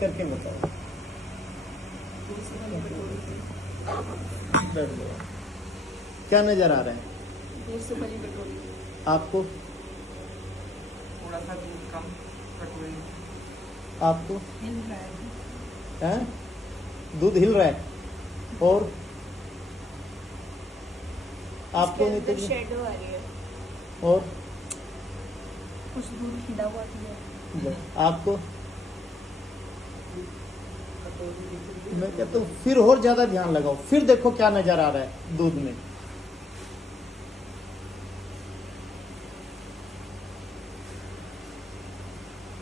करके बताओ। बैठ जाओ। क्या नजर आ रहा है आपको? थोड़ा सा दूध कम, कटोरी आपको है दूध हिल रहा है। और आपको नहीं तो शेडो आ रही है और कुछ दूध खिला हुआ है। आपको मैं कहता हूँ फिर और ज्यादा ध्यान लगाओ, फिर देखो क्या नजर आ रहा है दूध में।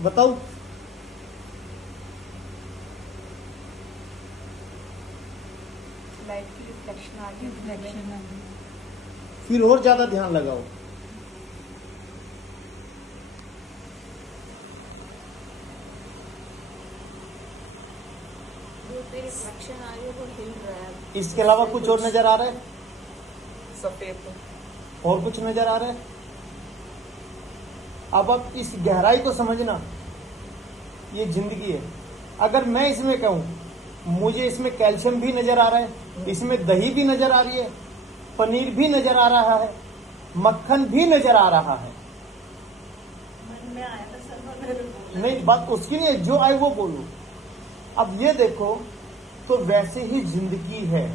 बताओ। लाइट की रिफ्लेक्शन आ रही है। फिर और ज्यादा ध्यान लगाओ। रिफ्लेक्शन आ रही है, वो हिल रहा है। इसके अलावा कुछ और नजर आ रहा है? सफेद। और कुछ नजर आ रहा है? अब आप इस गहराई को समझना, ये जिंदगी है। अगर मैं इसमें कहूं मुझे इसमें कैल्शियम भी नजर आ रहा है, इसमें दही भी नजर आ रही है, पनीर भी नजर आ रहा है, मक्खन भी नजर आ रहा है। मन में आया था सर, नहीं, बात उसकी नहीं है, जो आए वो बोलूं। अब ये देखो, तो वैसे ही जिंदगी है।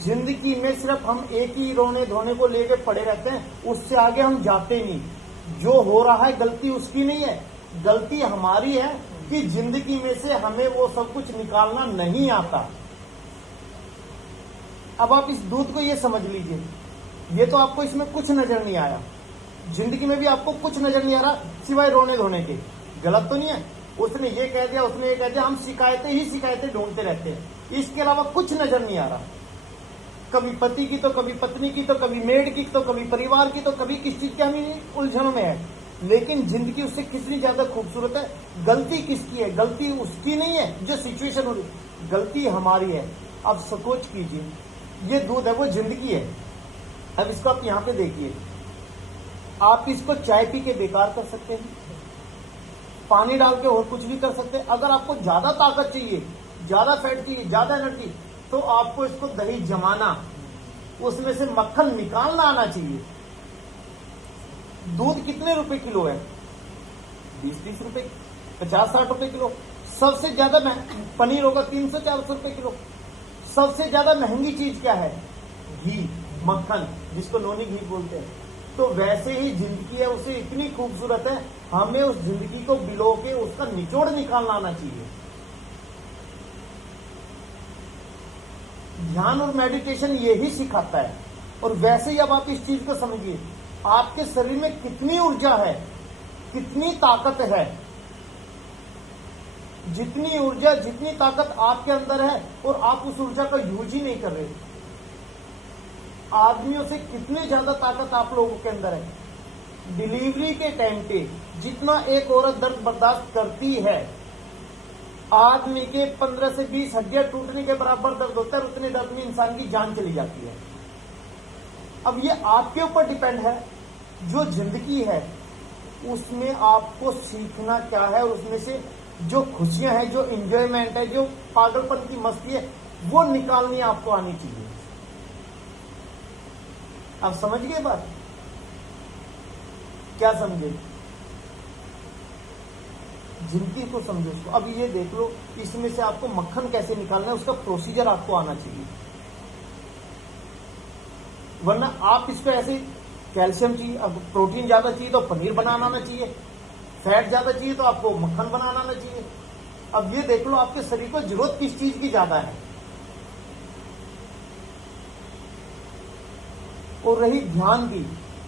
जिंदगी में सिर्फ हम एक ही रोने धोने को लेके पड़े रहते हैं, उससे आगे हम जाते नहीं। जो हो रहा है गलती उसकी नहीं है, गलती हमारी है कि जिंदगी में से हमें वो सब कुछ निकालना नहीं आता। अब आप इस दूध को ये समझ लीजिए, ये तो आपको इसमें कुछ नजर नहीं आया, जिंदगी में भी आपको कुछ नजर नहीं आ रहा सिवाय रोने धोने के। गलत तो नहीं है, उसने ये कह दिया, उसने ये कह दिया, हम शिकायतें ही शिकायतें ढूंढते रहते हैं, इसके अलावा कुछ नजर नहीं आ रहा। कभी पति की तो कभी पत्नी की तो कभी मेड की तो कभी परिवार की तो कभी किस चीज की हम उलझनों में है। लेकिन जिंदगी उससे कितनी ज्यादा खूबसूरत है। गलती किसकी है? गलती उसकी नहीं है जो सिचुएशन हो रही, गलती हमारी है। अब सोच कीजिए, ये दूध है, वो जिंदगी है। अब इसको आप यहां पे देखिए, आप इसको चाय पी के बेकार कर सकते हैं, पानी डाल के और कुछ भी कर सकते हैं। अगर आपको ज्यादा ताकत चाहिए, ज्यादा फैट चाहिए, ज्यादा एनर्जी, तो आपको इसको दही जमाना, उसमें से मक्खन निकालना आना चाहिए। दूध कितने रुपए किलो है? 20-30 रुपए, 50-60 रुपए किलो। सबसे ज्यादा पनीर होगा 300-400 रुपए किलो। सबसे ज्यादा महंगी चीज क्या है? घी, मक्खन, जिसको नोनी घी बोलते हैं। तो वैसे ही जिंदगी है, उसे इतनी खूबसूरत है, हमें उस जिंदगी को बिलो के उसका निचोड़ निकालना आना चाहिए। ध्यान और मेडिटेशन यही सिखाता है। और वैसे ही अब आप इस चीज को समझिए, आपके शरीर में कितनी ऊर्जा है, कितनी ताकत है। जितनी ऊर्जा, जितनी ताकत आपके अंदर है, और आप उस ऊर्जा का यूज ही नहीं कर रहे। आदमियों से कितनी ज्यादा ताकत आप लोगों के अंदर है। डिलीवरी के टाइम पे जितना एक औरत दर्द बर्दाश्त करती है, आदमी के 15 से 20 हड्डियां टूटने के बराबर दर्द होता है, उतने दर्द में इंसान की जान चली जाती है। अब ये आपके ऊपर डिपेंड है। जो जिंदगी है उसमें आपको सीखना क्या है, और उसमें से जो खुशियां हैं, जो इंजॉयमेंट है, जो पागलपन की मस्ती है, वो निकालनी आपको आनी चाहिए। आप समझ गए बात? क्या समझे? जिंदगी को समझो उसको। अब ये देख लो, इसमें से आपको मक्खन कैसे निकालना है, उसका प्रोसीजर आपको आना चाहिए। वरना आप इसको ऐसे, कैल्शियम चाहिए, अब प्रोटीन ज्यादा चाहिए तो पनीर बनाना आना चाहिए, फैट ज्यादा चाहिए तो आपको मक्खन बनाना आना चाहिए। अब ये देख लो, आपके शरीर को जरूरत किस चीज की ज्यादा है। और रही ध्यान की,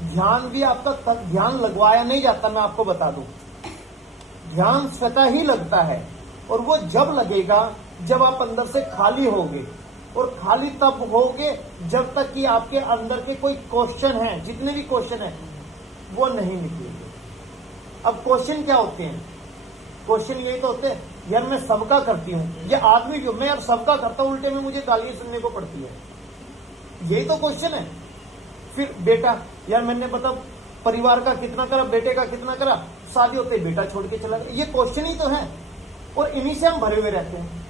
ध्यान भी आपका ध्यान लगवाया नहीं जाता। मैं आपको बता दूं, ध्यान स्वतः ही लगता है। और वो जब लगेगा जब आप अंदर से खाली होगे, और खाली तब होगे जब तक कि आपके अंदर के कोई क्वेश्चन है, जितने भी क्वेश्चन है, वो नहीं निकलेंगे। अब क्वेश्चन क्या होते हैं? क्वेश्चन यही तो होते हैं, यार मैं सबका करती हूँ, ये आदमी क्यों, मैं यार सबका करता हूं, उल्टे में मुझे गालियां सुनने को पड़ती है। यही तो क्वेश्चन है। फिर बेटा, यार मैंने मतलब परिवार का कितना करा, बेटे का कितना करा, शादी होते ही बेटा छोड़ के चला गया, ये क्वेश्चन ही तो है। और इन्हीं से हम भरे हुए रहते हैं।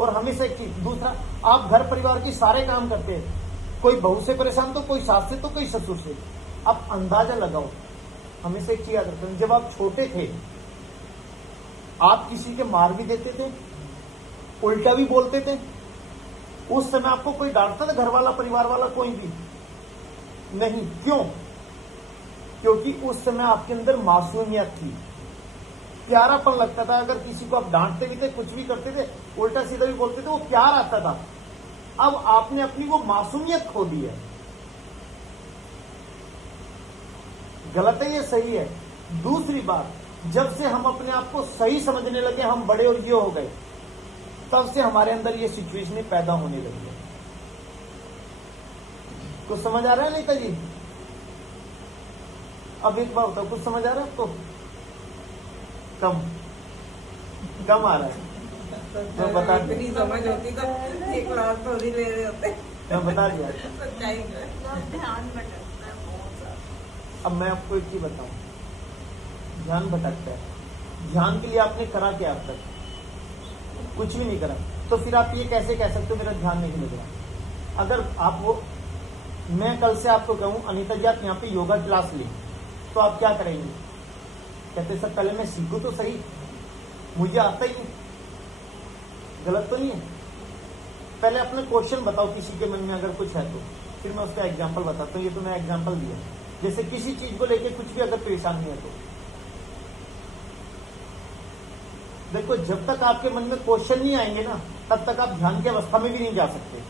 और हमेशा एक चीज, दूसरा, आप घर परिवार की सारे काम करते हैं, कोई बहू से परेशान तो कोई सास से तो कोई ससुर से। आप अंदाजा लगाओ, हमेशा एक चीज याद रखते, जब आप छोटे थे आप किसी के मार भी देते थे, उल्टा भी बोलते थे। उस समय आपको कोई डांटता था, घर वाला, परिवार वाला, कोई भी नहीं। क्यों? क्योंकि उस समय आपके अंदर मासूमियत थी, प्यारापन लगता था। अगर किसी को आप डांटते भी थे, कुछ भी करते थे, उल्टा सीधा भी बोलते थे, वो प्यार आता था। अब आपने अपनी वो मासूमियत खो दी है। गलत है ये, सही है? दूसरी बात, जब से हम अपने आप को सही समझने लगे, हम बड़े और ये हो गए, तब से हमारे अंदर ये सिचुएशन पैदा होने लगी है। कुछ समझ आ रहा है नीता जी? अब एक बात बताओ, कुछ समझ आ रहा है आपको? कम आ रहा है? मैं बता दिया, इतनी समझ होती तो एक क्लास थोड़ी ले रहे होते। मैं बता दिया। सच्चाई है। ध्यान भटकता है बहुत ज्यादा। अब मैं आपको एक चीज बताऊं, ध्यान भटकता है। ध्यान के लिए आपने करा क्या अब तक? कुछ भी नहीं करा। तो फिर आप ये कैसे कह सकते हो मेरा ध्यान नहीं लग रहा? अगर आप वो, मैं कल से आपको कहूं अनीता जी आप यहाँ पे योगा क्लास ली, तो आप क्या करेंगे? कहते सर पहले मैं सीखूं तो सही, मुझे आता ही नहीं। गलत तो नहीं है? पहले अपने क्वेश्चन बताओ, किसी के मन में अगर कुछ है तो, फिर मैं उसका एग्जाम्पल बताता हूँ। ये तो मैं एग्जाम्पल दिया, जैसे किसी चीज को लेके कुछ भी अगर परेशानी है तो देखो, जब तक आपके मन में क्वेश्चन नहीं आएंगे ना, तब तक आप ध्यान की अवस्था में भी नहीं जा सकते।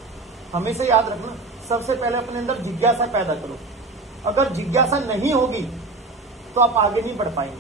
हमेशा याद रखना, सबसे पहले अपने अंदर जिज्ञासा पैदा करो। अगर जिज्ञासा नहीं होगी तो आप आगे नहीं बढ़ पाएंगे।